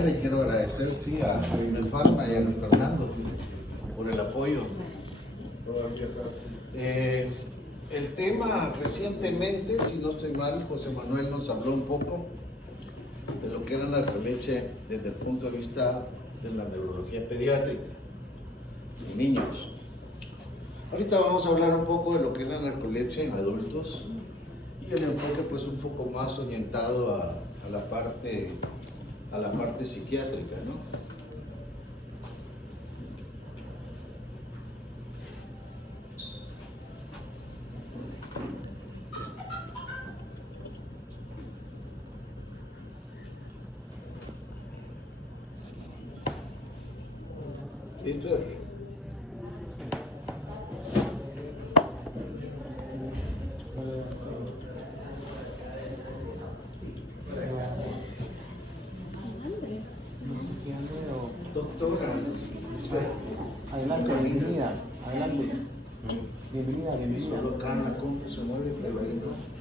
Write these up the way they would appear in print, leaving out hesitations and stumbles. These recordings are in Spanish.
manera, y quiero agradecer sí, a Farma y a Luis Fernando por el apoyo. El tema recientemente, si no estoy mal, José Manuel nos habló un poco de lo que era narcolepsia desde el punto de vista de la neurología pediátrica en niños. Ahorita vamos a hablar un poco de lo que es la narcolepsia en adultos y el enfoque pues un poco más orientado a la parte psiquiátrica, ¿no? Doctora, adelante, bienvenida, adelante. Bienvenida. Solo acá en la compra se mueve, pero ahí no.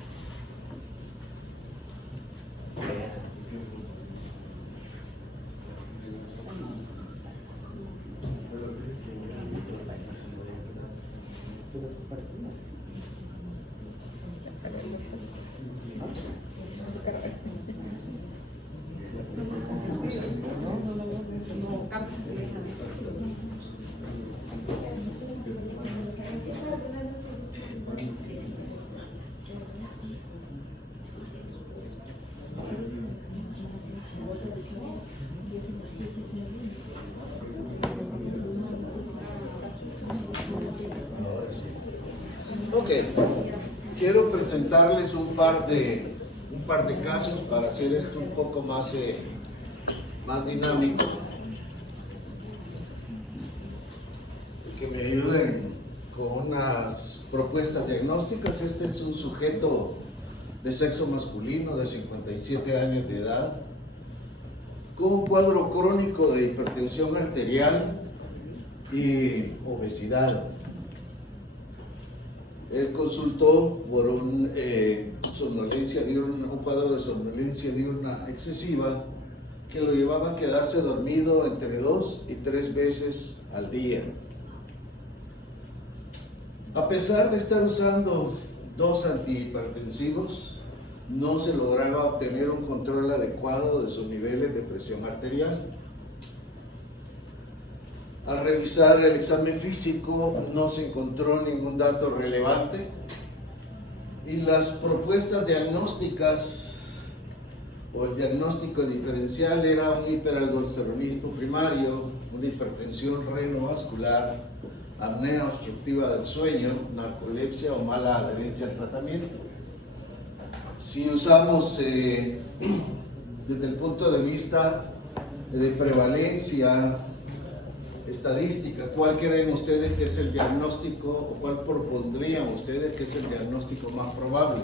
Ok, quiero presentarles un par de casos para hacer esto un poco más dinámico, que me ayuden con unas propuestas diagnósticas. Este es un sujeto de sexo masculino de 57 años de edad con un cuadro crónico de hipertensión arterial y obesidad. Él consultó por un cuadro de somnolencia diurna excesiva que lo llevaba a quedarse dormido entre 2 y 3 veces al día. A pesar de estar usando 2 antihipertensivos, no se lograba obtener un control adecuado de sus niveles de presión arterial. Al revisar el examen físico no se encontró ningún dato relevante y las propuestas diagnósticas o el diagnóstico diferencial era un hiperaldosteronismo primario, una hipertensión renovascular, apnea obstructiva del sueño, narcolepsia o mala adherencia al tratamiento. Si usamos desde el punto de vista de prevalencia estadística, ¿cuál creen ustedes que es el diagnóstico o cuál propondrían ustedes que es el diagnóstico más probable?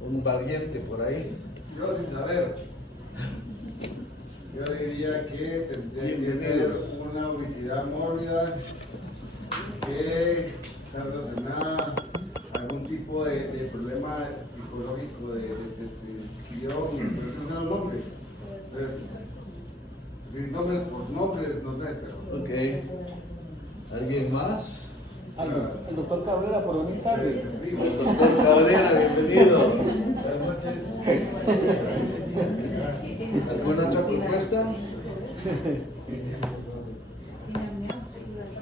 Un valiente por ahí. Yo sin saber, yo diría que tendría que ser una obesidad mórbida que está relacionada a algún tipo de problema psicológico, de tensión, pero no son los nombres. Entonces, sin nombres por nombres, no sé, pero... Ok. ¿Alguien más? El doctor Cabrera, por venir tarde. Doctor Cabrera, bienvenido. Buenas noches. ¿Alguna otra propuesta?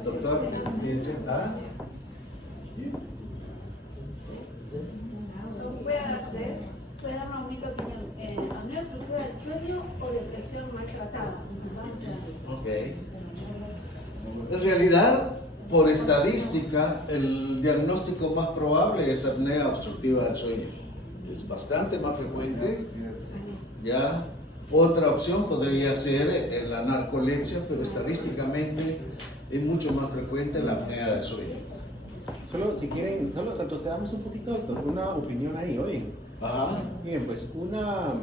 Doctor, ¿ah? Puede dar una única opinión. ¿Apnea obstructiva del sueño o depresión maltratada? Ok. En realidad, por estadística, el diagnóstico más probable es apnea obstructiva del sueño. Es bastante más frecuente. Ya, otra opción podría ser la narcolepsia, pero estadísticamente es mucho más frecuente la apnea del sueño. Solo, si quieren, solo retrocedamos un poquito, doctor, una opinión ahí, oye. Ajá. Miren, pues una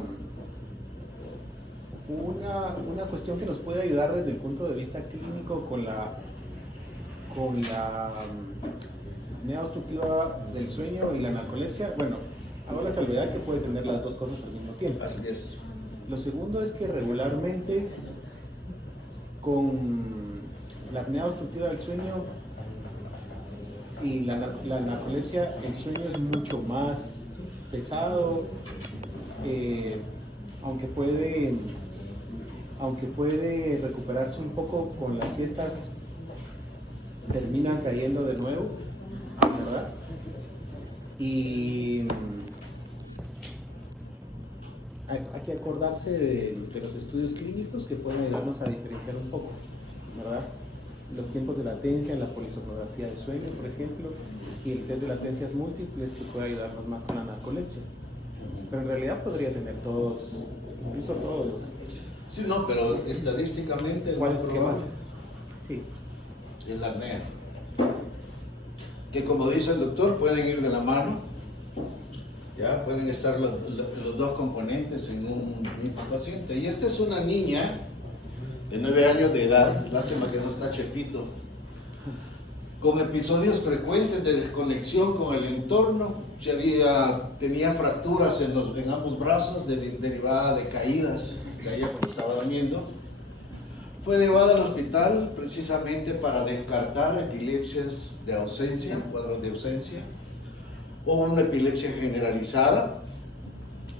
cuestión que nos puede ayudar desde el punto de vista clínico con la apnea obstructiva del sueño y la narcolepsia. Bueno, hago la salvedad que puede tener las dos cosas al mismo tiempo. Así es. Lo segundo es que regularmente con la apnea obstructiva del sueño y la narcolepsia, el sueño es mucho más pesado, aunque puede recuperarse un poco con las siestas, termina cayendo de nuevo, ¿verdad? Y hay que acordarse de los estudios clínicos que pueden ayudarnos a diferenciar un poco, ¿verdad? Los tiempos de latencia en la polisomnografía del sueño, por ejemplo, y el test de latencias múltiples que puede ayudarnos más con la narcolepsia. Pero en realidad podría tener todos, incluso todos los... Sí, no, pero estadísticamente el ¿Cuál más es que probable más? Sí. es la apnea. Que como dice el doctor, pueden ir de la mano, ya pueden estar los dos componentes en un mismo paciente. Y esta es una niña de 9 años de edad, lástima que no está Chepito, con episodios frecuentes de desconexión con el entorno. Tenía fracturas en ambos brazos derivada de caídas, caía cuando estaba durmiendo. Fue llevada al hospital precisamente para descartar epilepsias de ausencia, cuadros de ausencia, o una epilepsia generalizada,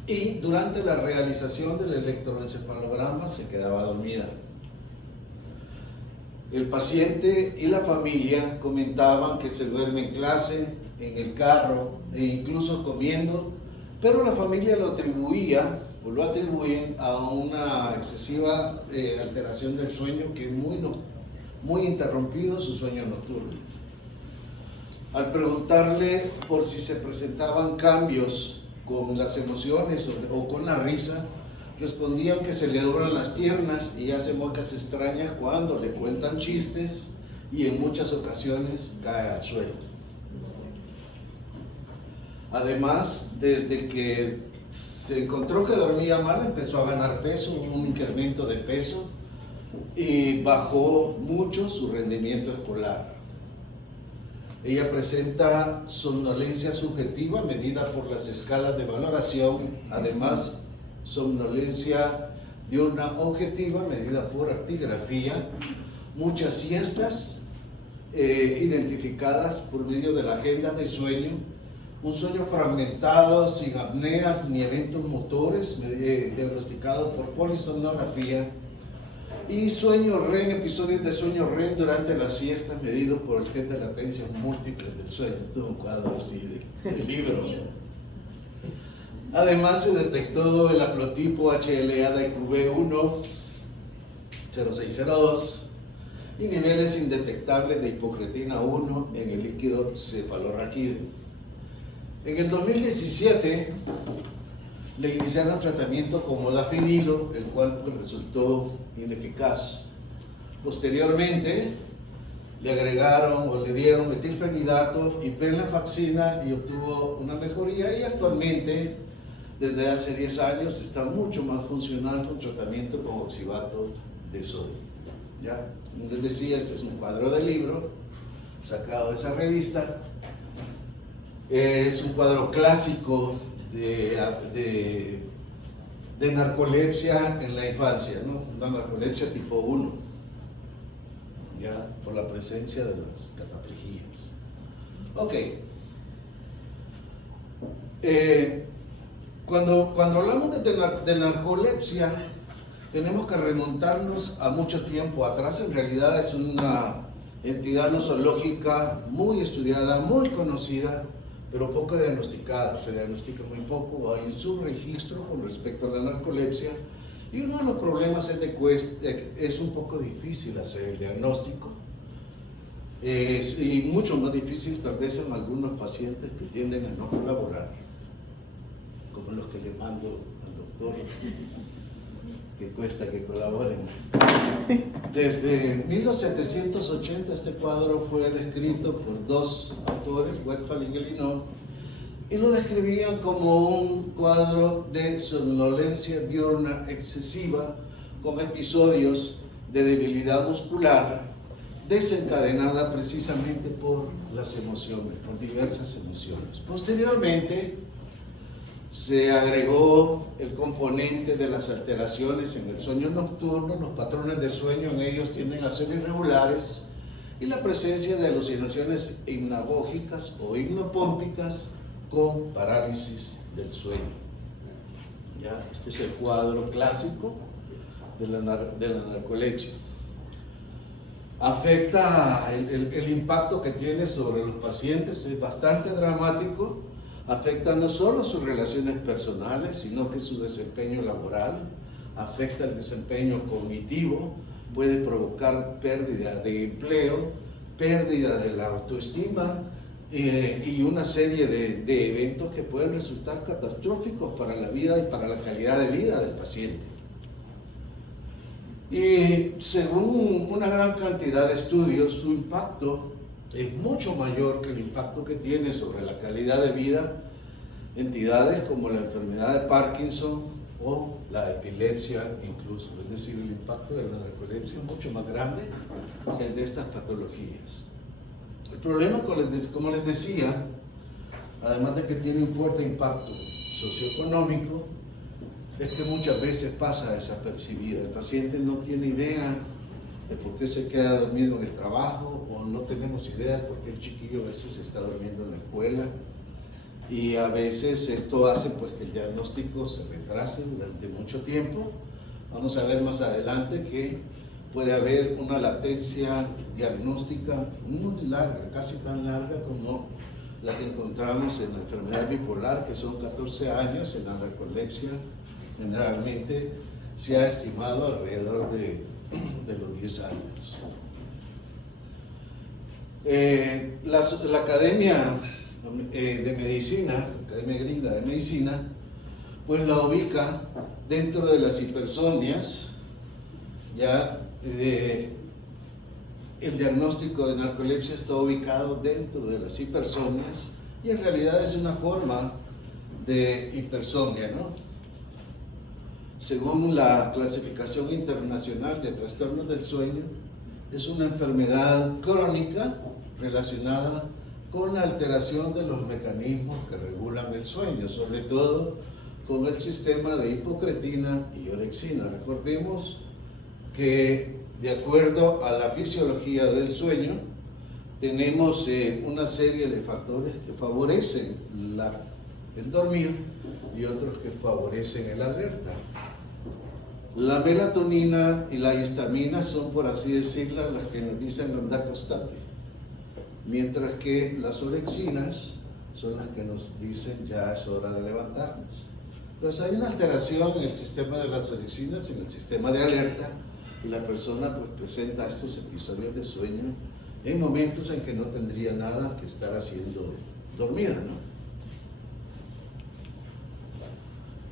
y durante la realización del electroencefalograma se quedaba dormida. El paciente y la familia comentaban que se duerme en clase, en el carro e incluso comiendo, pero la familia lo atribuyen a una excesiva alteración del sueño, que es muy interrumpido su sueño nocturno. Al preguntarle por si se presentaban cambios con las emociones o con la risa, respondían que se le doblan las piernas y hace muecas extrañas cuando le cuentan chistes, y en muchas ocasiones cae al suelo. Además, desde que se encontró que dormía mal, empezó a ganar peso, un incremento de peso, y bajó mucho su rendimiento escolar. Ella presenta somnolencia subjetiva medida por las escalas de valoración, además somnolencia diurna objetiva medida por actigrafía, muchas siestas identificadas por medio de la agenda de sueño, un sueño fragmentado, sin apneas ni eventos motores, diagnosticado por polisomnografía, y sueño REM, episodios de sueño REM durante las siestas medidos por el test de latencias múltiples del sueño. Esto es un cuadro así de libro. Además se detectó el haplotipo HLA-DQB1 0602 y niveles indetectables de hipocretina 1 en el líquido cefalorraquídeo. En el 2017 le iniciaron tratamiento con modafinilo, el cual resultó ineficaz. Posteriormente le agregaron o le dieron metilfenidato y venlafaxina y obtuvo una mejoría, y actualmente desde hace 10 años está mucho más funcional con tratamiento con oxalato de sodio. Ya, como les decía, este es un cuadro de libro sacado de esa revista. Es un cuadro clásico de narcolepsia en la infancia, ¿no? Una narcolepsia tipo 1, ya, por la presencia de las cataplejías. Ok. Cuando hablamos de narcolepsia, tenemos que remontarnos a mucho tiempo atrás. En realidad es una entidad nosológica muy estudiada, muy conocida, pero poco diagnosticada. Se diagnostica muy poco, hay un subregistro con respecto a la narcolepsia, y uno de los problemas es un poco difícil hacer el diagnóstico, y mucho más difícil tal vez en algunos pacientes que tienden a no colaborar, como los que le mando al doctor, que cuesta que colaboren. Desde 1780 este cuadro fue descrito por dos autores, Westphal y Guélinot, y lo describían como un cuadro de somnolencia diurna excesiva con episodios de debilidad muscular desencadenada precisamente por las emociones, por diversas emociones. Posteriormente Se agregó el componente de las alteraciones en el sueño nocturno. Los patrones de sueño en ellos tienden a ser irregulares, y la presencia de alucinaciones hipnagógicas o hipnopómpicas con parálisis del sueño. ¿Ya? Este es el cuadro clásico de la narcolepsia. Afecta el impacto que tiene sobre los pacientes, es bastante dramático. Afecta no solo sus relaciones personales, sino que su desempeño laboral, afecta el desempeño cognitivo, puede provocar pérdida de empleo, pérdida de la autoestima y una serie de eventos que pueden resultar catastróficos para la vida y para la calidad de vida del paciente. Y según una gran cantidad de estudios, su impacto es mucho mayor que el impacto que tiene sobre la calidad de vida entidades como la enfermedad de Parkinson o la epilepsia incluso. Es decir, el impacto de la narcolepsia es mucho más grande que el de estas patologías. El problema, como les decía, además de que tiene un fuerte impacto socioeconómico, es que muchas veces pasa desapercibida. El paciente no tiene idea de por qué se queda dormido en el trabajo, o no tenemos idea de por qué el chiquillo a veces está durmiendo en la escuela, y a veces esto hace pues que el diagnóstico se retrase durante mucho tiempo. Vamos a ver más adelante que puede haber una latencia diagnóstica muy larga, casi tan larga como la que encontramos en la enfermedad bipolar, que son 14 años. En la narcolepsia generalmente se ha estimado alrededor de los 10 años. La Academia de Medicina, la Academia Gringa de Medicina, pues la ubica dentro de las hipersomnias. Ya el diagnóstico de narcolepsia está ubicado dentro de las hipersomnias, y en realidad es una forma de hipersomnia, ¿no? Según la clasificación internacional de trastornos del sueño, es una enfermedad crónica relacionada con la alteración de los mecanismos que regulan el sueño, sobre todo con el sistema de hipocretina y orexina. Recordemos que, de acuerdo a la fisiología del sueño, tenemos una serie de factores que favorecen el dormir y otros que favorecen el alerta. La melatonina y la histamina son, por así decirlo, las que nos dicen andar constante, mientras que las orexinas son las que nos dicen ya es hora de levantarnos. Entonces hay una alteración en el sistema de las orexinas, en el sistema de alerta, y la persona pues presenta estos episodios de sueño en momentos en que no tendría nada que estar haciendo dormida, ¿no?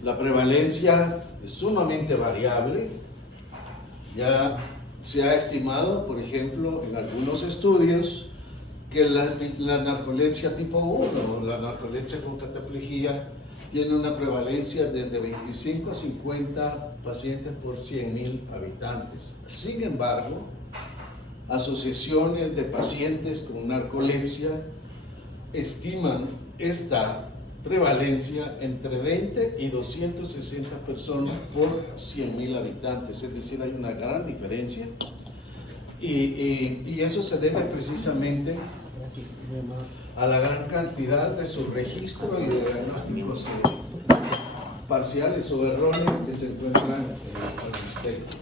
La prevalencia es sumamente variable. Ya se ha estimado, por ejemplo, en algunos estudios, que la narcolepsia tipo 1, la narcolepsia con cataplejía, tiene una prevalencia desde 25 a 50 pacientes por 100.000 habitantes. Sin embargo, asociaciones de pacientes con narcolepsia estiman esta prevalencia entre 20 y 260 personas por 100.000 habitantes, es decir, hay una gran diferencia, y eso se debe precisamente a la gran cantidad de subregistro y de diagnósticos parciales o erróneos que se encuentran al respecto.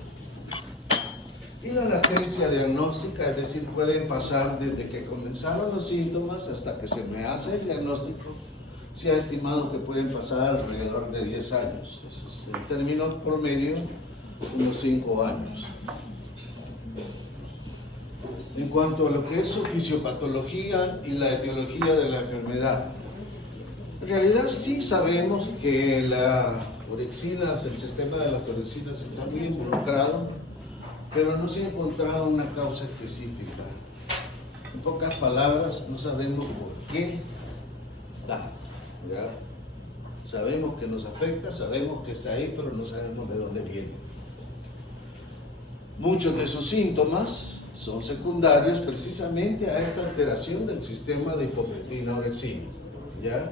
Y la latencia diagnóstica, es decir, pueden pasar desde que comenzaron los síntomas hasta que se me hace el diagnóstico. Se ha estimado que pueden pasar alrededor de 10 años. Eso es, en términos promedio, unos 5 años. En cuanto a lo que es su fisiopatología y la etiología de la enfermedad, en realidad sí sabemos que las orexinas, el sistema de las orexinas está muy involucrado, pero no se ha encontrado una causa específica. En pocas palabras, no sabemos por qué da. ¿Ya? Sabemos que nos afecta, sabemos que está ahí, pero no sabemos de dónde viene. Muchos de sus síntomas son secundarios precisamente a esta alteración del sistema de hipocretina-orexina, ¿ya?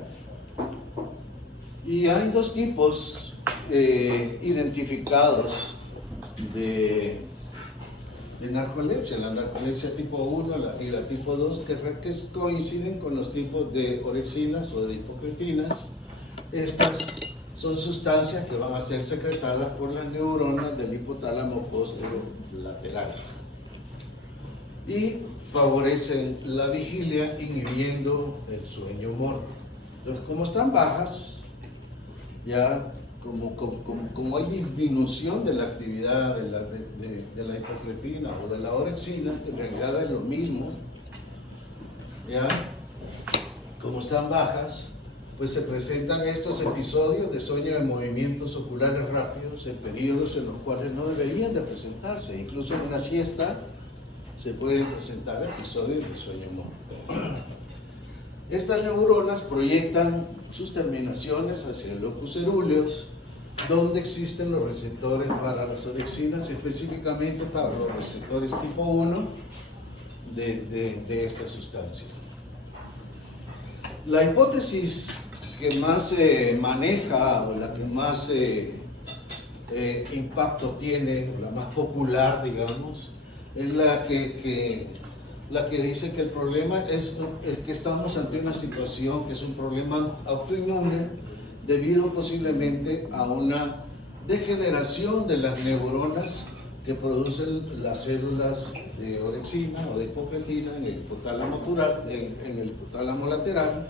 Y hay dos tipos identificados de narcolepsia, la narcolepsia tipo 1 y la tipo 2, que coinciden con los tipos de orexinas o de hipocretinas. Estas son sustancias que van a ser secretadas por las neuronas del hipotálamo posterolateral y favorecen la vigilia inhibiendo el sueño humor. Entonces, como están bajas, ya como hay disminución de la actividad de la hipocretina o de la orexina, que en realidad es lo mismo, ya, como están bajas, pues se presentan estos episodios de sueño de movimientos oculares rápidos en periodos en los cuales no deberían de presentarse. Incluso en una siesta se pueden presentar episodios de sueño humor. Estas neuronas proyectan sus terminaciones hacia el locus cerúleus, donde existen los receptores para las orexinas, específicamente para los receptores tipo 1 de esta sustancia. La hipótesis que más se maneja, o la que más impacto tiene, la más popular, digamos, es la que dice que el problema es que estamos ante una situación que es un problema autoinmune debido posiblemente a una degeneración de las neuronas que producen las células de orexina o de hipocretina en el hipotálamo lateral.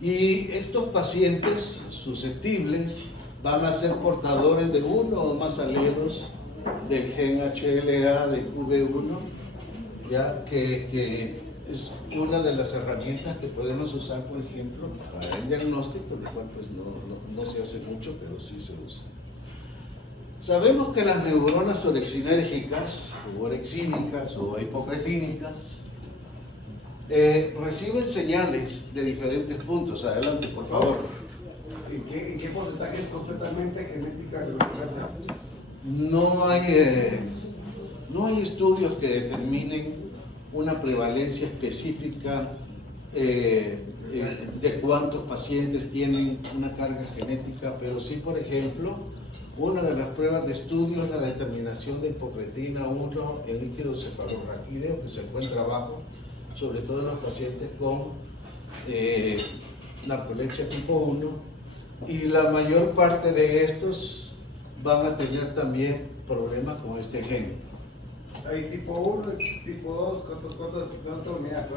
Y estos pacientes susceptibles van a ser portadores de uno o más alelos del gen HLA de QB1, ya que es una de las herramientas que podemos usar, por ejemplo, para el diagnóstico, lo cual pues no se hace mucho, pero sí se usa. Sabemos que las neuronas orexinérgicas, o orexínicas, o hipocretínicas, reciben señales de diferentes puntos. Adelante, por favor. ¿En qué porcentaje es completamente genética de No hay estudios que determinen una prevalencia específica de cuántos pacientes tienen una carga genética, pero sí, por ejemplo, una de las pruebas de estudio es la determinación de hipocretina 1 en líquido cefalorraquídeo, que se encuentra abajo, sobre todo en los pacientes con narcolepsia tipo 1, y la mayor parte de estos van a tener también problemas con este gen. Hay tipo 1, tipo 2, ¿cuántas unidades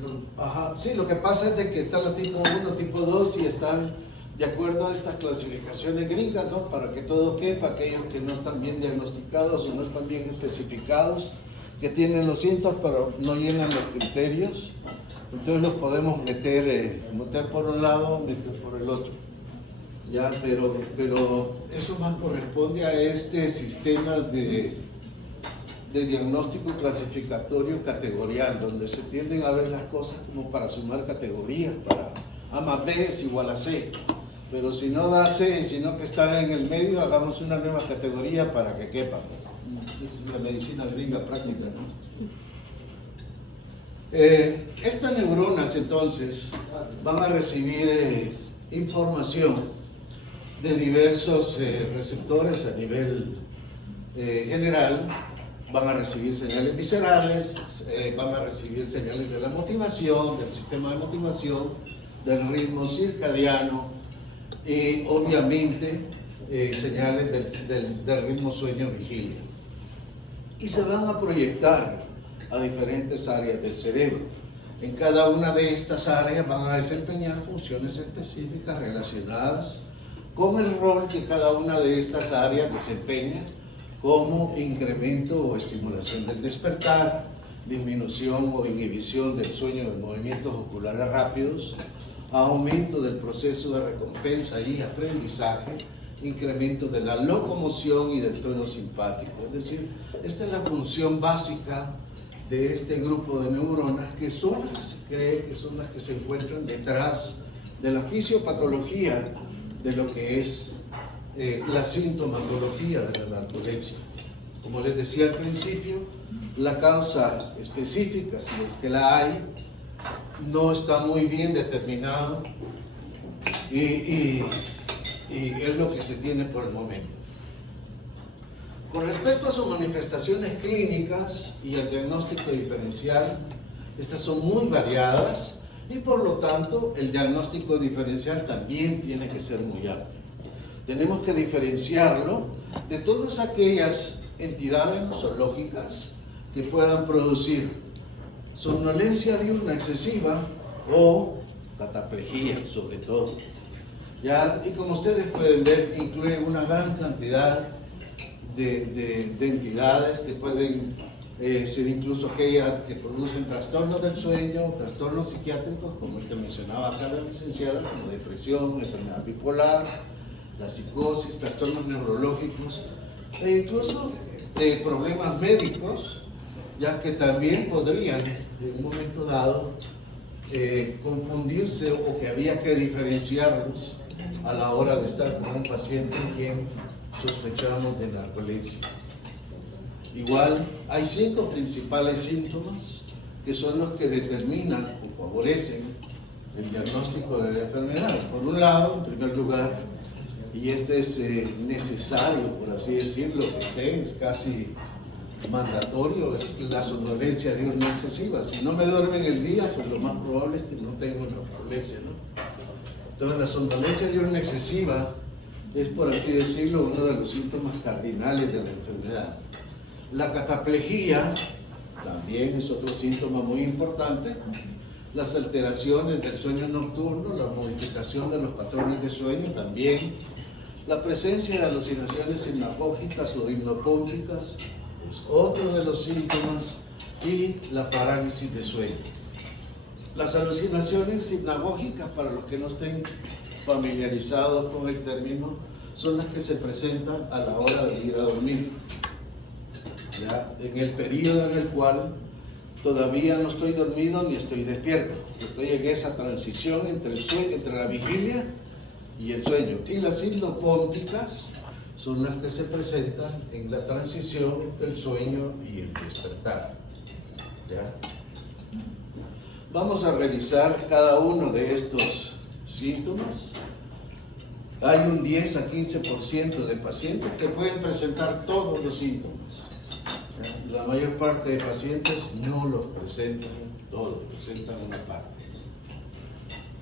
son? Ajá, sí, lo que pasa es de que está la tipo 1, tipo 2 y están de acuerdo a estas clasificaciones gringas, ¿no? Para que todo quepa, aquellos que no están bien diagnosticados o no están bien especificados, que tienen los síntomas pero no llenan los criterios, entonces los podemos meter por un lado, meter por el otro. Ya, pero eso más corresponde a este sistema de diagnóstico clasificatorio categorial, donde se tienden a ver las cosas como para sumar categorías, para A más B es igual a C, pero si no da C, sino que está en el medio, hagamos una nueva categoría para que quepa. Es la medicina gringa práctica, ¿no? Estas neuronas entonces van a recibir información de diversos receptores a nivel general. Van a recibir señales viscerales, van a recibir señales de la motivación, del sistema de motivación, del ritmo circadiano y obviamente señales del ritmo sueño-vigilia. Y se van a proyectar a diferentes áreas del cerebro. En cada una de estas áreas van a desempeñar funciones específicas relacionadas con el rol que cada una de estas áreas desempeña, como incremento o estimulación del despertar, disminución o inhibición del sueño de movimientos oculares rápidos, aumento del proceso de recompensa y aprendizaje, incremento de la locomoción y del tono simpático. Es decir, esta es la función básica de este grupo de neuronas, que son las que se cree que son las que se encuentran detrás de la fisiopatología de lo que es la sintomatología de la narcolepsia. Como les decía al principio, la causa específica, si es que la hay, no está muy bien determinado y es lo que se tiene por el momento. Con respecto a sus manifestaciones clínicas y el diagnóstico diferencial, estas son muy variadas y por lo tanto el diagnóstico diferencial también tiene que ser muy amplio. Tenemos que diferenciarlo de todas aquellas entidades nosológicas que puedan producir somnolencia diurna excesiva o cataplejía sobre todo. ¿Ya? Y como ustedes pueden ver, incluye una gran cantidad de entidades que pueden ser incluso aquellas que producen trastornos del sueño, trastornos psiquiátricos, como el que mencionaba acá la licenciada, como depresión, enfermedad bipolar, la psicosis, trastornos neurológicos, e incluso problemas médicos, ya que también podrían, en un momento dado, confundirse o que había que diferenciarlos a la hora de estar con un paciente en quien sospechamos de narcolepsia. Igual, hay 5 principales síntomas que son los que determinan o favorecen el diagnóstico de la enfermedad. Por un lado, en primer lugar, y este es necesario, por así decirlo, que esté, es casi mandatorio, es la somnolencia diurna excesiva. Si no me duerme en el día, pues lo más probable es que no tengo narcolepsia, ¿no? Entonces, la somnolencia diurna excesiva es, por así decirlo, uno de los síntomas cardinales de la enfermedad. La cataplejía también es otro síntoma muy importante. Las alteraciones del sueño nocturno, la modificación de los patrones de sueño también. La presencia de alucinaciones hipnagógicas o hipnopómpicas es otro de los síntomas, y la parálisis de sueño. Las alucinaciones hipnagógicas, para los que no estén familiarizados con el término, son las que se presentan a la hora de ir a dormir, ¿ya? En el periodo en el cual todavía no estoy dormido ni estoy despierto. Estoy en esa transición entre el sueño, entre la vigilia y el sueño. Y las hipnopómpicas son las que se presentan en la transición entre el sueño y el despertar, ¿ya? Vamos a revisar cada uno de estos síntomas. Hay un 10 a 15% de pacientes que pueden presentar todos los síntomas. La mayor parte de pacientes no los presentan todos, presentan una parte.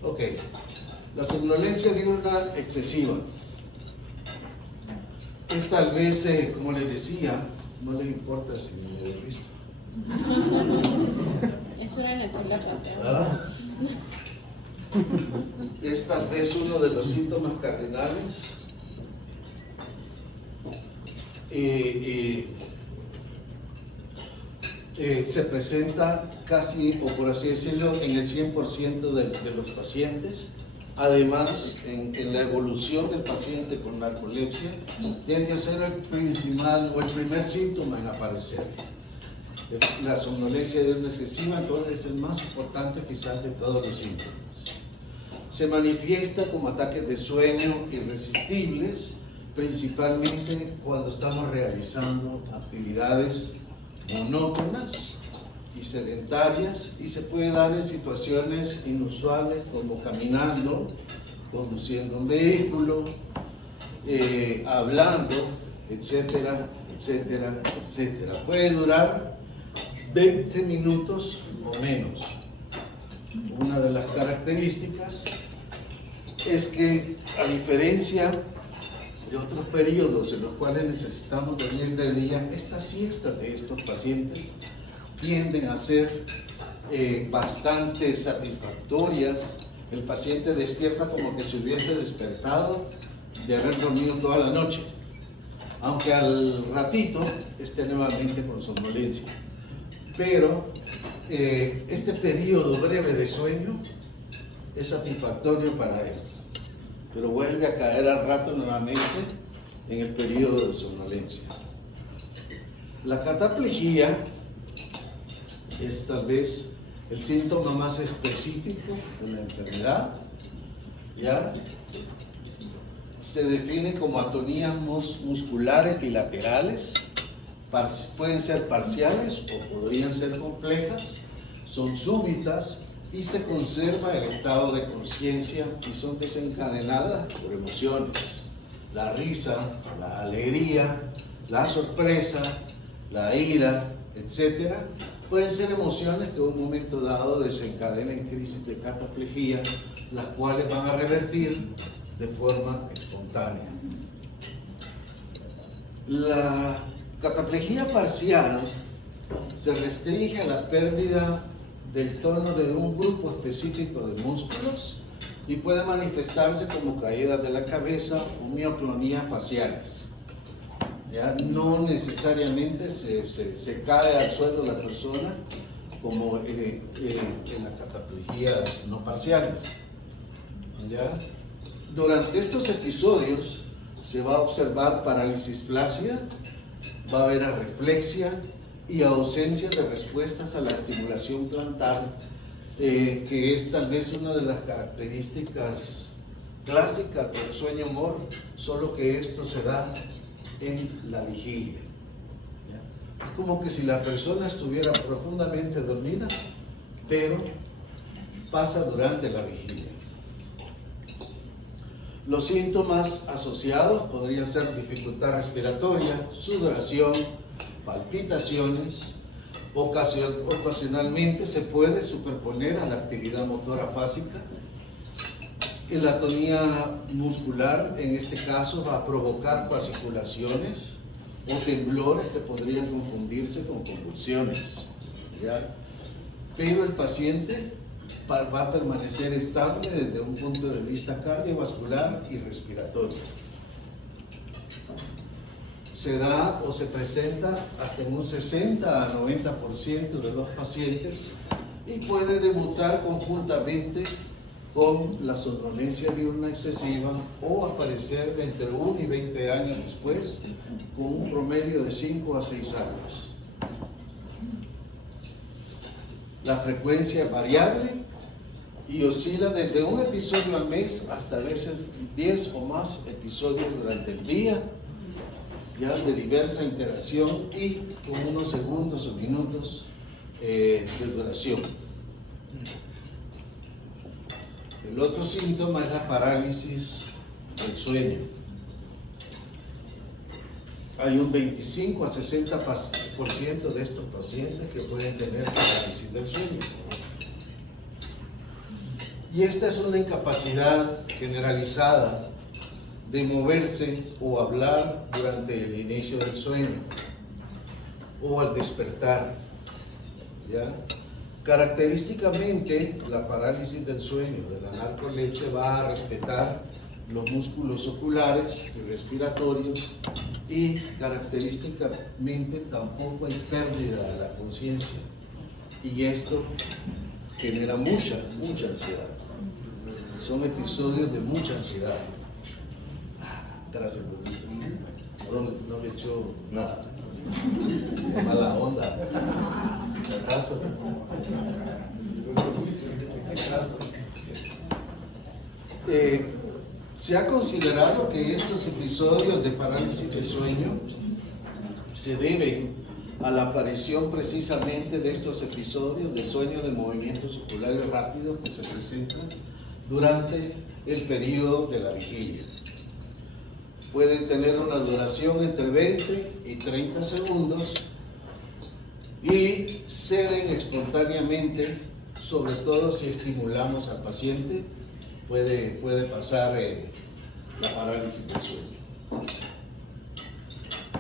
Ok, la somnolencia diurna excesiva es tal vez, como les decía, no les importa si me he visto. Eso era en la charla pasada. ¿Ah? Es tal vez uno de los síntomas cardinales. Se presenta casi, o por así decirlo, en el 100% de los pacientes. Además, en la evolución del paciente con narcolepsia, tiende a ser el principal o el primer síntoma en aparecer. La somnolencia diurna excesiva, entonces, es el más importante quizás de todos los síntomas. Se manifiesta como ataques de sueño irresistibles, principalmente cuando estamos realizando actividades monótonas y sedentarias, y se puede dar en situaciones inusuales como caminando, conduciendo un vehículo, hablando, etcétera, etcétera, etcétera. Puede durar 20 minutos o menos. Una de las características es que, a diferencia de otros periodos en los cuales necesitamos dormir de día, estas siestas de estos pacientes tienden a ser bastante satisfactorias. El paciente despierta como que se hubiese despertado de haber dormido toda la noche, aunque al ratito esté nuevamente con somnolencia. Pero este periodo breve de sueño es satisfactorio para él, pero vuelve a caer al rato nuevamente en el periodo de somnolencia. La cataplejía es tal vez el síntoma más específico de la enfermedad, ¿ya? Se define como atonías musculares bilaterales, pueden ser parciales o podrían ser complejas, son súbitas y se conserva el estado de conciencia y son desencadenadas por emociones. La risa, la alegría, la sorpresa, la ira, etc. Pueden ser emociones que en un momento dado desencadenen crisis de cataplejía, las cuales van a revertir de forma espontánea. La cataplejía parcial se restringe a la pérdida del tono de un grupo específico de músculos y puede manifestarse como caída de la cabeza o mioclonía faciales. ¿Ya? No necesariamente se cae al suelo la persona como en las cataplejías no parciales. ¿Ya? Durante estos episodios se va a observar parálisis flácida, va a haber arreflexia y ausencia de respuestas a la estimulación plantar, que es tal vez una de las características clásicas del sueño MOR, solo que esto se da en la vigilia. ¿Ya? Es como que si la persona estuviera profundamente dormida, pero pasa durante la vigilia. Los síntomas asociados podrían ser dificultad respiratoria, sudoración, palpitaciones. Ocasionalmente se puede superponer a la actividad motora fásica. La atonía muscular en este caso va a provocar fasciculaciones o temblores que podrían confundirse con convulsiones. ¿Ya? Pero el paciente va a permanecer estable desde un punto de vista cardiovascular y respiratorio. Se da o se presenta hasta en un 60 a 90% de los pacientes y puede debutar conjuntamente con la somnolencia diurna excesiva o aparecer de entre 1 y 20 años después con un promedio de 5 a 6 años. La frecuencia es variable y oscila desde un episodio al mes hasta a veces 10 o más episodios durante el día, ya de diversa interacción y con unos segundos o minutos de duración. El otro síntoma es la parálisis del sueño. Hay un 25 a 60% de estos pacientes que pueden tener parálisis del sueño. Y esta es una incapacidad generalizada de moverse o hablar durante el inicio del sueño o al despertar. ¿Ya? Característicamente, la parálisis del sueño de la narcolepsia va a respetar los músculos oculares y respiratorios y característicamente tampoco hay pérdida de la conciencia. Y esto genera mucha ansiedad. Son episodios de mucha ansiedad. Gracias, no le echo nada. Qué mala onda. Al rato. Se ha considerado que estos episodios de parálisis de sueño se deben a la aparición precisamente de estos episodios de sueño de movimientos oculares rápidos que se presentan durante el periodo de la vigilia. Pueden tener una duración entre 20 y 30 segundos y ceden espontáneamente, sobre todo si estimulamos al paciente, puede pasar la parálisis del sueño.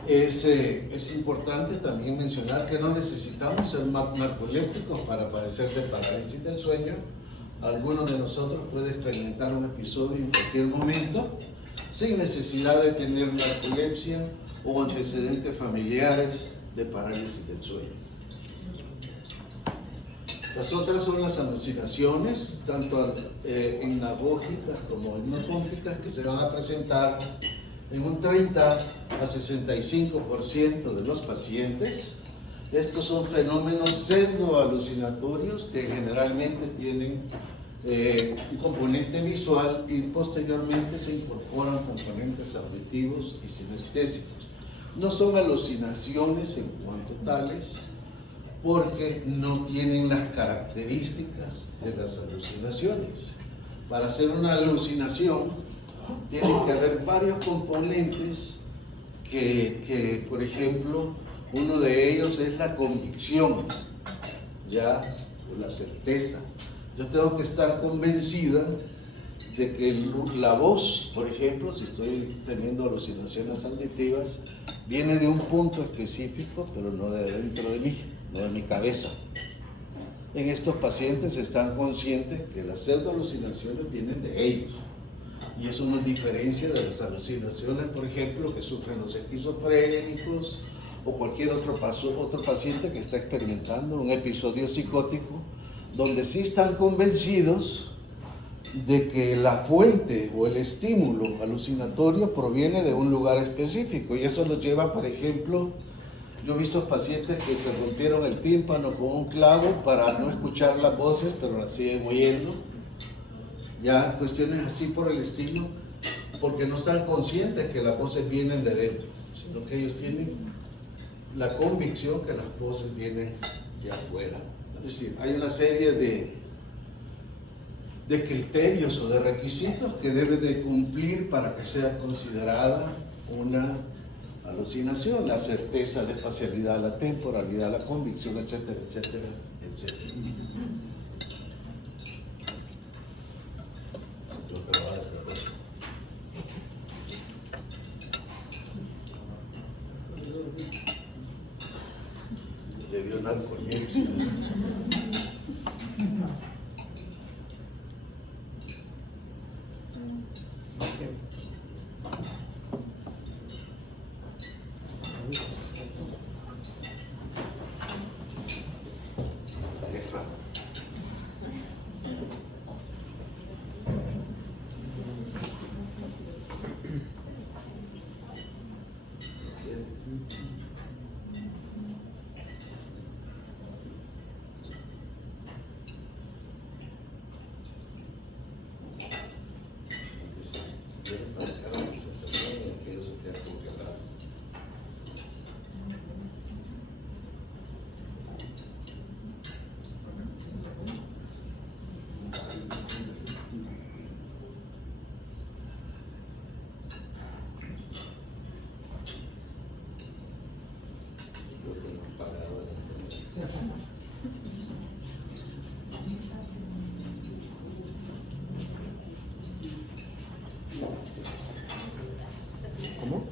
Es importante también mencionar que no necesitamos ser narcolépticos para padecer de parálisis del sueño. Alguno de nosotros puede experimentar un episodio en cualquier momento sin necesidad de tener narcolepsia o antecedentes familiares de parálisis del sueño. Las otras son las alucinaciones, tanto hipnagógicas como hipnotópicas, que se van a presentar en un 30 a 65% de los pacientes. Estos son fenómenos pseudoalucinatorios que generalmente tienen un componente visual y posteriormente se incorporan componentes auditivos y sinestésicos. No son alucinaciones en cuanto tales, porque no tienen las características de las alucinaciones. Para hacer una alucinación tiene que haber varios componentes que por ejemplo, uno de ellos es la convicción, ya, o la certeza. Yo tengo que estar convencida de que la voz, por ejemplo, si estoy teniendo alucinaciones auditivas, viene de un punto específico, pero no de dentro de mí, no de mi cabeza. En estos pacientes están conscientes que las pseudoalucinaciones vienen de ellos. Y eso nos diferencia de las alucinaciones, por ejemplo, que sufren los esquizofrénicos o cualquier otro paciente que está experimentando un episodio psicótico, donde sí están convencidos de que la fuente o el estímulo alucinatorio proviene de un lugar específico, y eso los lleva, por ejemplo, yo he visto pacientes que se rompieron el tímpano con un clavo para no escuchar las voces, pero las siguen oyendo, ya cuestiones así por el estilo, porque no están conscientes que las voces vienen de dentro, sino que ellos tienen la convicción que las voces vienen de afuera. Es decir, hay una serie de criterios o de requisitos que debe de cumplir para que sea considerada una alucinación: la certeza, la espacialidad, la temporalidad, la convicción, etcétera, etcétera, etcétera. Le dio narcolepsia. Jefa. ¿Cómo?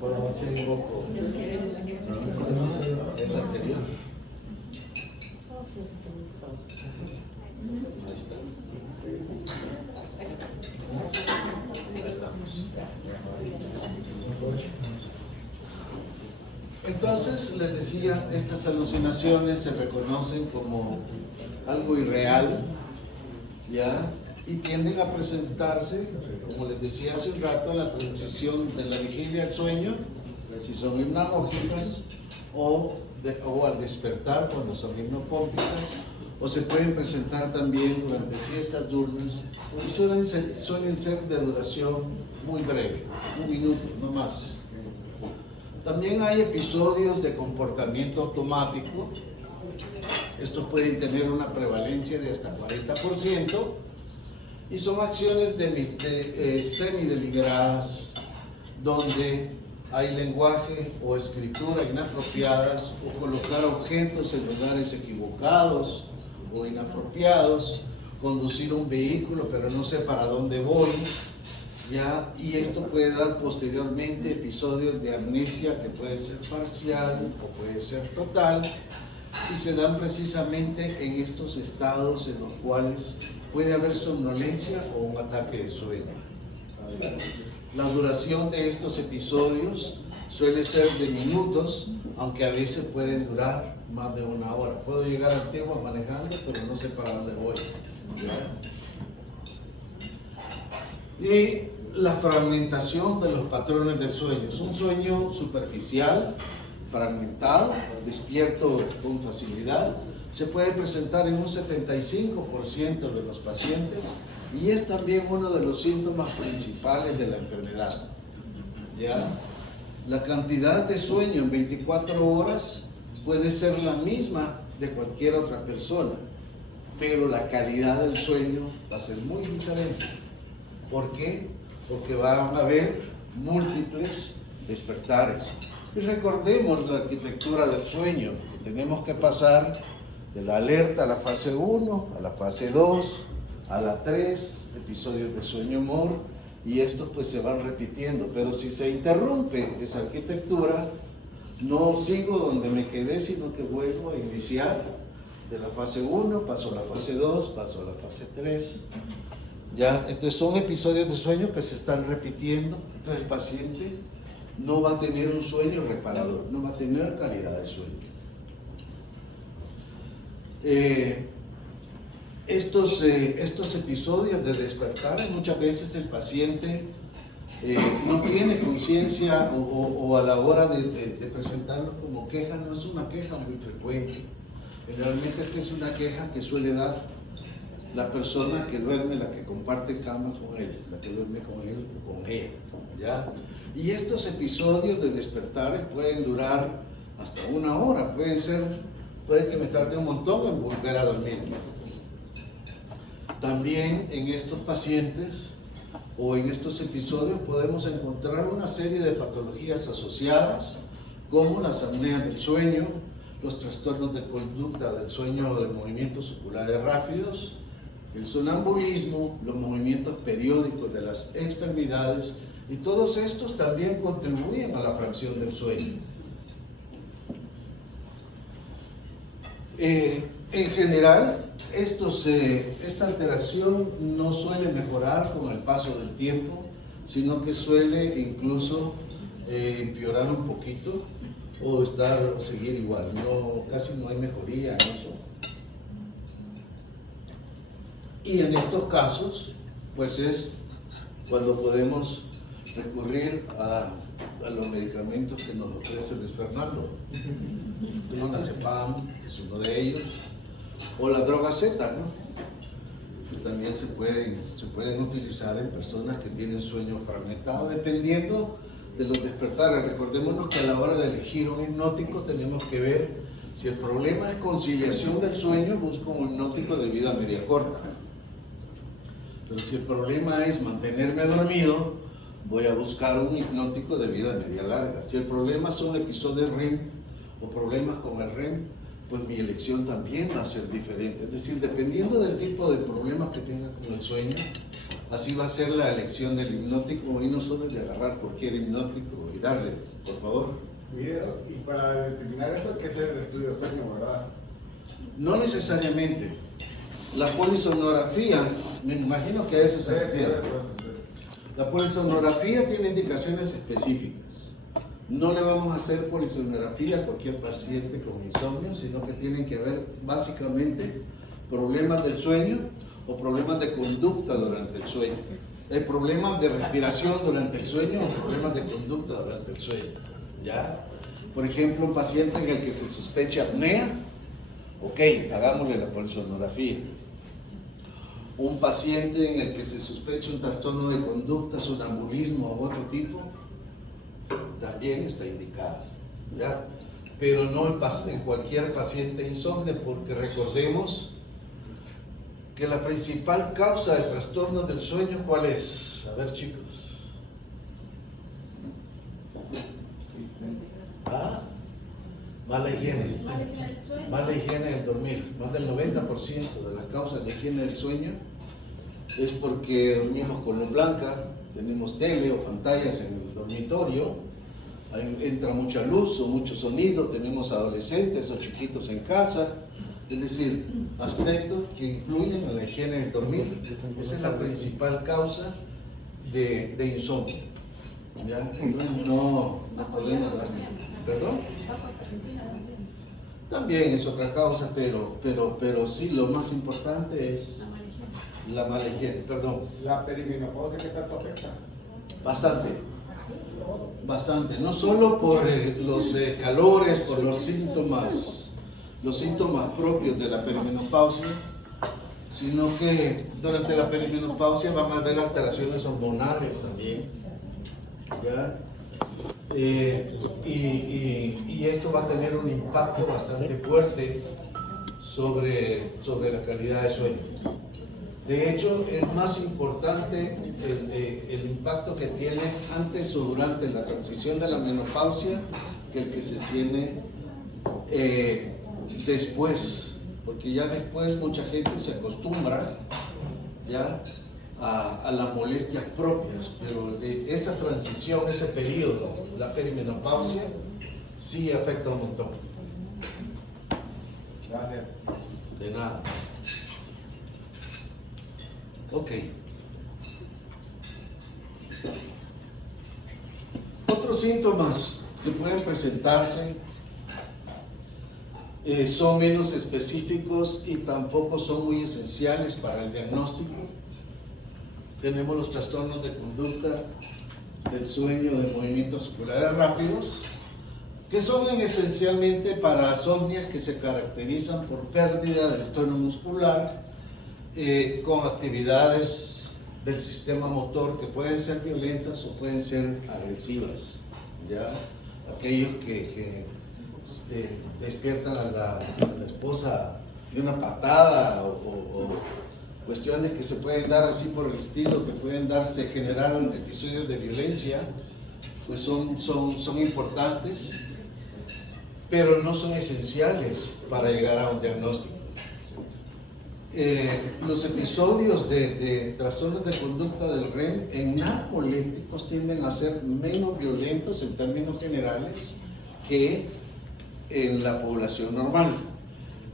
Bueno, hace un poco. El anterior. Ahí está. Ahí estamos. Entonces, les decía, estas alucinaciones se reconocen como algo irreal, ¿ya? Y tienden a presentarse, como les decía hace un rato, en la transición de la vigilia al sueño, si son hipnagógicas, o al despertar cuando son hipnopómpicas, o se pueden presentar también durante siestas diurnas, y suelen ser de duración muy breve, 1 minuto, no más. También hay episodios de comportamiento automático. Estos pueden tener una prevalencia de hasta 40%, y son acciones semideliberadas, donde hay lenguaje o escritura inapropiadas, o colocar objetos en lugares equivocados o inapropiados, conducir un vehículo pero no sé para dónde voy, ¿ya? Y esto puede dar posteriormente episodios de amnesia que puede ser parcial o puede ser total, y se dan precisamente en estos estados en los cuales puede haber somnolencia o un ataque de sueño. La duración de estos episodios suele ser de minutos, aunque a veces pueden durar más de 1 hora. Puedo llegar a Antigua manejando, pero no sé para dónde voy. ¿Ya? Y la fragmentación de los patrones del sueño. Es un sueño superficial, fragmentado, despierto con facilidad. Se puede presentar en un 75% de los pacientes y es también uno de los síntomas principales de la enfermedad. ¿Ya? La cantidad de sueño en 24 horas puede ser la misma de cualquier otra persona, pero la calidad del sueño va a ser muy diferente. ¿Por qué? Porque van a haber múltiples despertares. Y recordemos la arquitectura del sueño, que tenemos que pasar de la alerta a la fase 1, a la fase 2, a la 3, episodios de sueño humor, y estos pues se van repitiendo. Pero si se interrumpe esa arquitectura, no sigo donde me quedé, sino que vuelvo a iniciar de la fase 1, paso a la fase 2, paso a la fase 3. ¿Ya? Entonces son episodios de sueño que se están repitiendo, entonces el paciente no va a tener un sueño reparador, no va a tener calidad de sueño. Estos episodios de despertar, muchas veces el paciente no tiene conciencia o a la hora de presentarlos como queja, no es una queja muy frecuente. Generalmente esta es una queja que suele dar la persona que duerme, la que comparte cama con él, la que duerme con él o con ella, ¿ya? Y estos episodios de despertares pueden durar hasta 1 hora, puede que me tarde un montón en volver a dormir. También en estos pacientes o en estos episodios podemos encontrar una serie de patologías asociadas, como las apneas del sueño, los trastornos de conducta del sueño de movimientos oculares rápidos, el sonambulismo, los movimientos periódicos de las extremidades, y todos estos también contribuyen a la fracción del sueño. En general, esta alteración no suele mejorar con el paso del tiempo, sino que suele incluso empeorar un poquito o seguir igual. Casi no hay mejoría en eso. Y en estos casos, pues es cuando podemos recurrir a los medicamentos que nos ofrece Luis Fernando. Clonazepam es uno de ellos, o la droga Z, ¿no? Que también se pueden utilizar en personas que tienen sueño fragmentado, dependiendo de los despertares. Recordémonos que a la hora de elegir un hipnótico tenemos que ver si el problema es conciliación del sueño, busco un hipnótico de vida media corta. Pero si el problema es mantenerme dormido, voy a buscar un hipnótico de vida media larga. Si el problema son episodios REM o problemas con el REM, pues mi elección también va a ser diferente. Es decir, dependiendo del tipo de problemas que tenga con el sueño, así va a ser la elección del hipnótico, y no solo es de agarrar cualquier hipnótico y darle, por favor. Y para determinar eso hay que hacer el estudio de sueño, ¿verdad? No necesariamente. La polisomnografía, me imagino que a eso se refiere. La polisomnografía tiene indicaciones específicas. No le vamos a hacer polisomnografía a cualquier paciente con insomnio, sino que tienen que ver básicamente problemas del sueño o problemas de conducta durante el sueño. Problemas de respiración durante el sueño o problemas de conducta durante el sueño. ¿Ya? Por ejemplo, un paciente en el que se sospecha apnea, ok, hagámosle la polisomnografía. Un paciente en el que se sospecha un trastorno de conducta, sonambulismo o otro tipo, también está indicado, ¿ya? Pero no en cualquier paciente insomne, porque recordemos que la principal causa de trastornos del sueño, ¿cuál es? A ver, chicos. ¿Ah? Mala higiene. Mala higiene del dormir. Más del 90% de las causas de higiene del sueño es porque dormimos con luz blanca, tenemos tele o pantallas en el dormitorio, entra mucha luz o mucho sonido, tenemos adolescentes o chiquitos en casa, es decir, aspectos que influyen en la higiene del dormir. Esa es la principal causa de insomnio. ¿Ya? No podemos dar. ¿Perdón? También es otra causa, pero sí, lo más importante es la mala higiene. Perdón. ¿La perimenopausia qué tanto afecta? Bastante, no solo por los calores, por los síntomas propios de la perimenopausia, sino que durante la perimenopausia van a haber alteraciones hormonales también, ¿ya? Y esto va a tener un impacto bastante fuerte sobre la calidad de sueño. De hecho, es más importante el impacto que tiene antes o durante la transición de la menopausia que el que se tiene después, porque ya después mucha gente se acostumbra ya a las molestias propias, pero esa transición, ese periodo, la perimenopausia, sí afecta un montón. Gracias. De nada. Ok. Otros síntomas que pueden presentarse son menos específicos y tampoco son muy esenciales para el diagnóstico. Tenemos los trastornos de conducta del sueño, de movimientos oculares rápidos, que son esencialmente parasomnias que se caracterizan por pérdida del tono muscular, con actividades del sistema motor que pueden ser violentas o pueden ser agresivas, ¿ya? Aquellos que despiertan a la esposa de una patada o cuestiones que se pueden dar así por el estilo, que pueden darse, generar episodios de violencia, pues son importantes, pero no son esenciales para llegar a un diagnóstico. Los episodios de trastornos de conducta del REM en narcolépticos tienden a ser menos violentos en términos generales que en la población normal.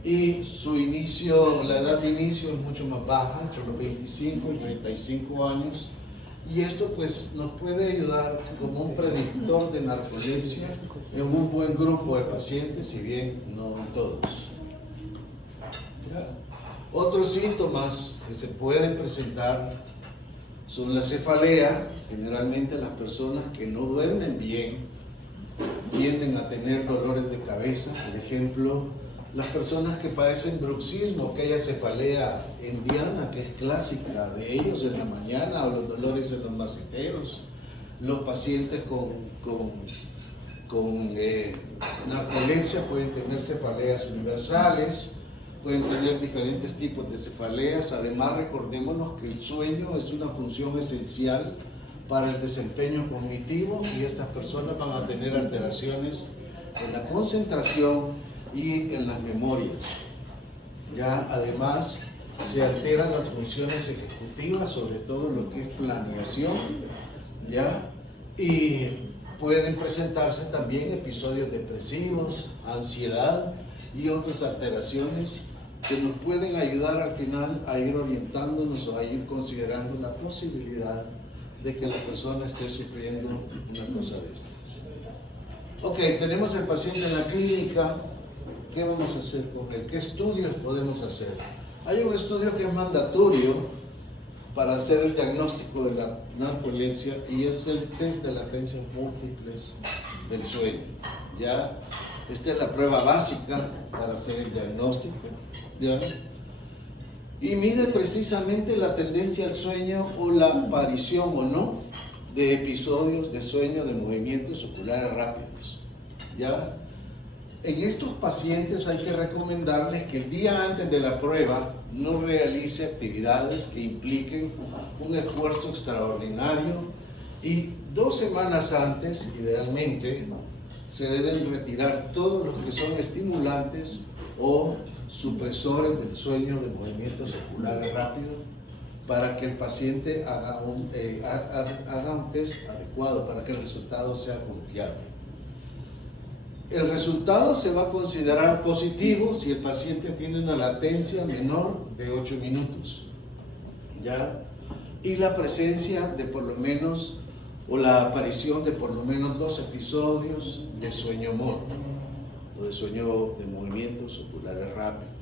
Y su inicio, la edad de inicio es mucho más baja, entre los 25 y 35 años. Y esto pues nos puede ayudar como un predictor de narcolepsia en un buen grupo de pacientes, si bien no en todos. ¿Ya? Otros síntomas que se pueden presentar son la cefalea. Generalmente las personas que no duermen bien tienden a tener dolores de cabeza. Por ejemplo, las personas que padecen bruxismo, aquella cefalea indiana que es clásica de ellos en la mañana, o los dolores en los maceteros, los pacientes con narcolepsia pueden tener cefaleas universales, pueden tener diferentes tipos de cefaleas. Además, recordémonos que el sueño es una función esencial para el desempeño cognitivo y estas personas van a tener alteraciones en la concentración y en las memorias. Ya, además, se alteran las funciones ejecutivas, sobre todo lo que es planeación, ya, y pueden presentarse también episodios depresivos, ansiedad y otras alteraciones que nos pueden ayudar al final a ir orientándonos o a ir considerando la posibilidad de que la persona esté sufriendo una cosa de estas. Ok, tenemos el paciente en la clínica. ¿Qué vamos a hacer con él? ¿Qué estudios podemos hacer? Hay un estudio que es mandatorio para hacer el diagnóstico de la narcolepsia y es el test de latencias múltiples del sueño. ¿Ya? Esta es la prueba básica para hacer el diagnóstico, ¿ya? Y mide precisamente la tendencia al sueño o la aparición o no de episodios de sueño de movimientos oculares rápidos, ¿ya? En estos pacientes hay que recomendarles que el día antes de la prueba no realice actividades que impliquen un esfuerzo extraordinario y 2 semanas antes, idealmente, se deben retirar todos los que son estimulantes o supresores del sueño de movimientos oculares rápidos para que el paciente haga un test adecuado, para que el resultado sea confiable. El resultado se va a considerar positivo si el paciente tiene una latencia menor de 8 minutos, ¿ya? y la presencia de por lo menos, o la aparición de por lo menos 2 episodios de sueño mórbido o de sueño de movimientos oculares rápidos.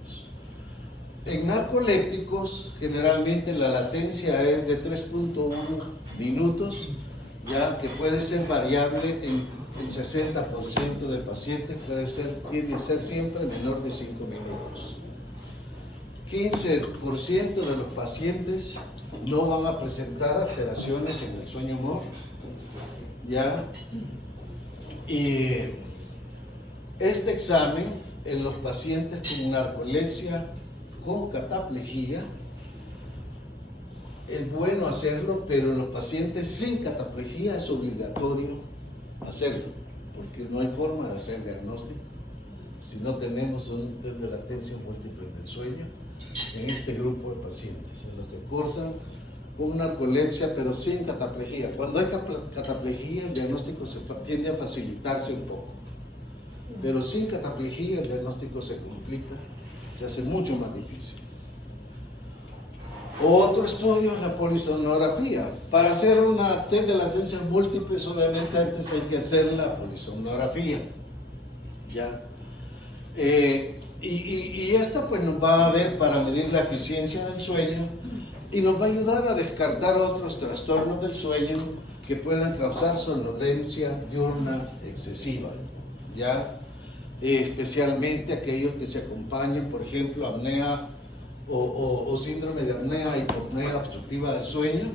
En narcolépticos, generalmente la latencia es de 3.1 minutos, ya que puede ser variable en el 60% de pacientes, tiene que ser siempre menor de 5 minutos. 15% de los pacientes no van a presentar alteraciones en el sueño mórbido, ¿ya? Y este examen en los pacientes con narcolepsia, con cataplejía, es bueno hacerlo, pero en los pacientes sin cataplejía es obligatorio hacerlo, porque no hay forma de hacer diagnóstico si no tenemos un test de latencia múltiple del sueño en este grupo de pacientes, en los que cursan con narcolepsia pero sin cataplejía. Cuando hay cataplejía, el diagnóstico tiende a facilitarse un poco, pero sin cataplejía el diagnóstico se complica, se hace mucho más difícil. Otro estudio es la polisomnografía. Para hacer una test de latencia múltiple solamente antes hay que hacer la polisomnografía, ¿ya? Y esta pues nos va a ver para medir la eficiencia del sueño y nos va a ayudar a descartar otros trastornos del sueño que puedan causar somnolencia diurna excesiva, ¿ya? Especialmente aquellos que se acompañen, por ejemplo, apnea o síndrome de apnea, hipopnea obstructiva del sueño,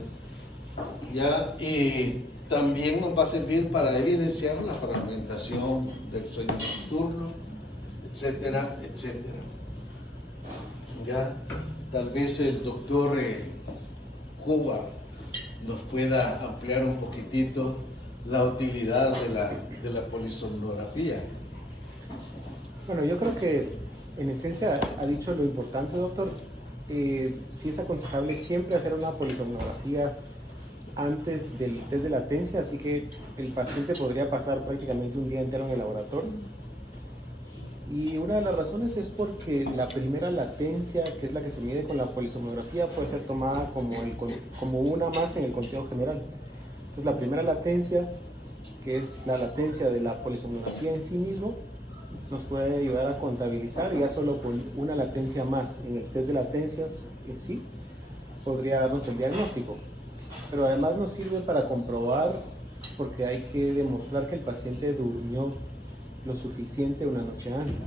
¿ya? Y también nos va a servir para evidenciar la fragmentación del sueño nocturno, etcétera, etcétera. Ya, tal vez el doctor Cuba nos pueda ampliar un poquitito la utilidad de la polisomnografía. Bueno, yo creo que en esencia ha dicho lo importante, doctor. Sí es aconsejable siempre hacer una polisomnografía antes del test de latencia, así que el paciente podría pasar prácticamente un día entero en el laboratorio. Y una de las razones es porque la primera latencia, que es la que se mide con la polisomnografía, puede ser tomada como una más en el conteo general. Entonces la primera latencia, que es la latencia de la polisomnografía en sí mismo, nos puede ayudar a contabilizar, y ya solo con una latencia más en el test de latencias en sí, podría darnos el diagnóstico. Pero además nos sirve para comprobar, porque hay que demostrar que el paciente durmió lo suficiente una noche antes.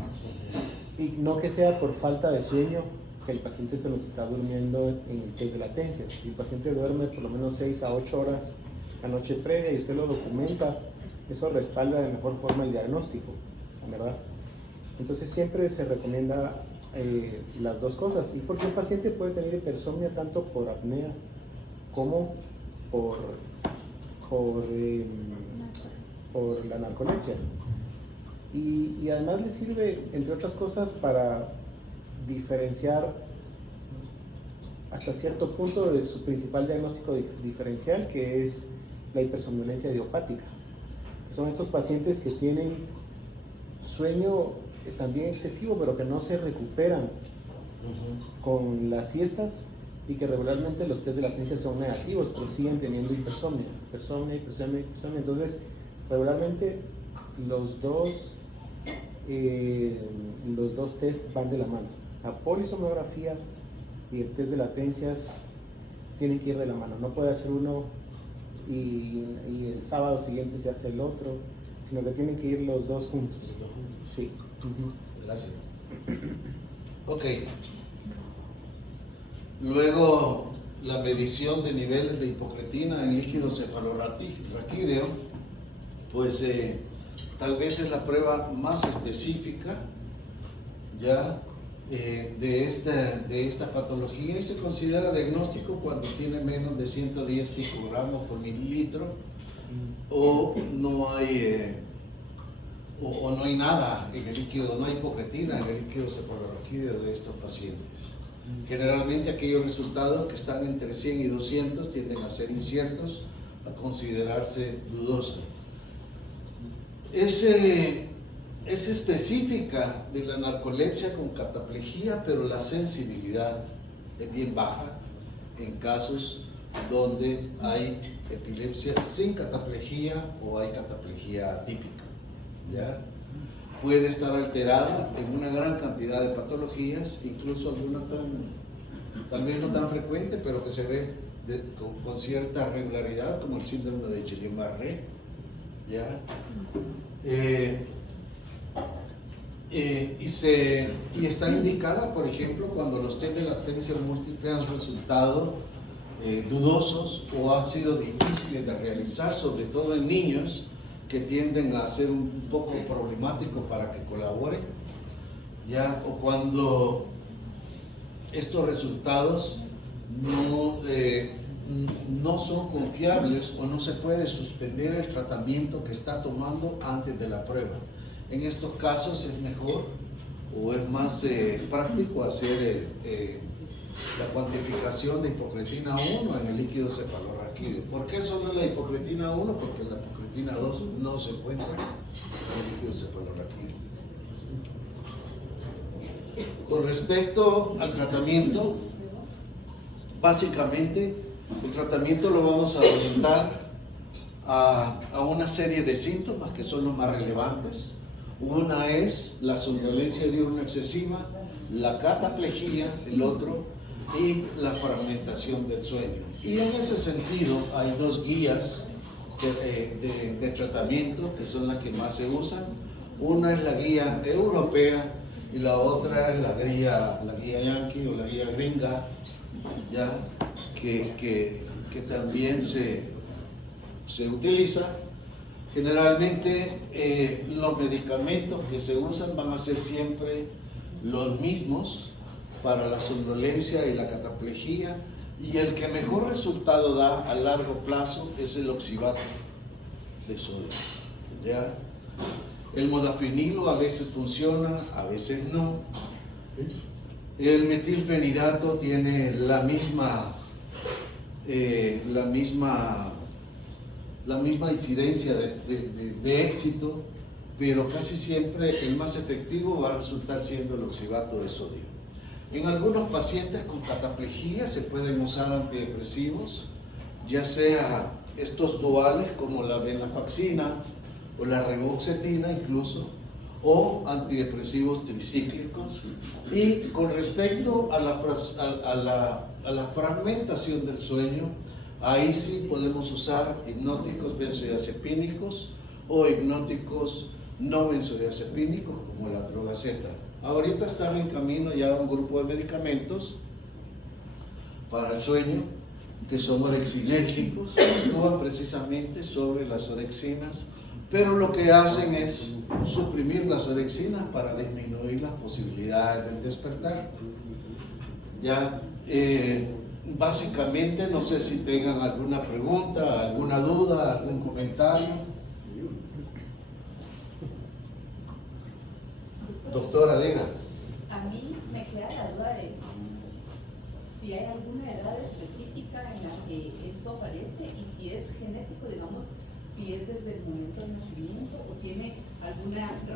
Y no que sea por falta de sueño que el paciente se nos está durmiendo en el test de latencia. Si el paciente duerme por lo menos 6 a 8 horas la noche previa y usted lo documenta, eso respalda de mejor forma el diagnóstico, ¿verdad? Entonces siempre se recomienda las dos cosas. Y porque un paciente puede tener hipersomnia tanto por apnea como por la narcolepsia. Y además le sirve, entre otras cosas, para diferenciar hasta cierto punto de su principal diagnóstico diferencial, que es la hipersomnolencia idiopática. Son estos pacientes que tienen sueño también excesivo, pero que no se recuperan con las siestas, y que regularmente los test de latencia son negativos, pero siguen teniendo hipersomnia. Entonces, regularmente los dos test van de la mano. La polisomnografía y el test de latencias tienen que ir de la mano. No puede hacer uno y el sábado siguiente se hace el otro, sino que tienen que ir los dos juntos. Sí. Gracias. Ok. Luego, la medición de niveles de hipocretina en líquido cefalorraquídeo, pues tal vez es la prueba más específica ya de esta patología, y se considera diagnóstico cuando tiene menos de 110 picogramos por mililitro o no hay nada en el líquido, no hay hipocretina en el líquido cefalorraquídeo de estos pacientes. Generalmente aquellos resultados que están entre 100 y 200 tienden a ser inciertos, a considerarse dudosos. Es específica de la narcolepsia con cataplejía, pero la sensibilidad es bien baja en casos donde hay epilepsia sin cataplejía o hay cataplejía atípica, ¿ya? Puede estar alterada en una gran cantidad de patologías, incluso alguna tal vez no tan frecuente, pero que se ve con cierta regularidad, como el síndrome de Guillain-Barré, ¿ya? Y está indicada, por ejemplo, cuando los test de latencia múltiple han resultado dudosos o han sido difíciles de realizar, sobre todo en niños que tienden a ser un poco problemáticos para que colaboren, ¿ya? O cuando estos resultados no son confiables o no se puede suspender el tratamiento que está tomando antes de la prueba. En estos casos es mejor o es más práctico hacer la cuantificación de hipocretina 1 en el líquido cefalorraquídeo. ¿Por qué solo la hipocretina 1? Porque la hipocretina 2 no se encuentra en el líquido cefalorraquídeo. Con respecto al tratamiento, básicamente el tratamiento lo vamos a orientar a una serie de síntomas que son los más relevantes. Una es la somnolencia diurna excesiva, la cataplejía, el otro, y la fragmentación del sueño. Y en ese sentido hay dos guías de tratamiento que son las que más se usan. Una es la guía europea y la otra es la guía yankee o la guía gringa, ¿ya? Que también se utiliza. Generalmente los medicamentos que se usan van a ser siempre los mismos para la somnolencia y la cataplejía, y el que mejor resultado da a largo plazo es el oxibato de sodio, ¿ya? El modafinilo a veces funciona, a veces no. El metilfenidato tiene la misma incidencia de éxito, pero casi siempre el más efectivo va a resultar siendo el oxibato de sodio. En algunos pacientes con cataplejía se pueden usar antidepresivos, ya sea estos duales como la venlafaxina o la reboxetina incluso, o antidepresivos tricíclicos. Y con respecto a la fragmentación del sueño, ahí sí podemos usar hipnóticos benzodiazepínicos o hipnóticos no benzodiazepínicos como la Trogaceta. Ahorita están en camino ya un grupo de medicamentos para el sueño que son orexinérgicos, actúan precisamente sobre las orexinas, pero lo que hacen es suprimir las orexinas para disminuir las posibilidades del despertar. Ya, básicamente, no sé si tengan alguna pregunta, alguna duda, algún comentario. Doctora, diga. A mí me queda la duda de si hay alguna edad específica en la que esto aparece y si es genético, digamos, si es desde el momento del nacimiento o tiene alguna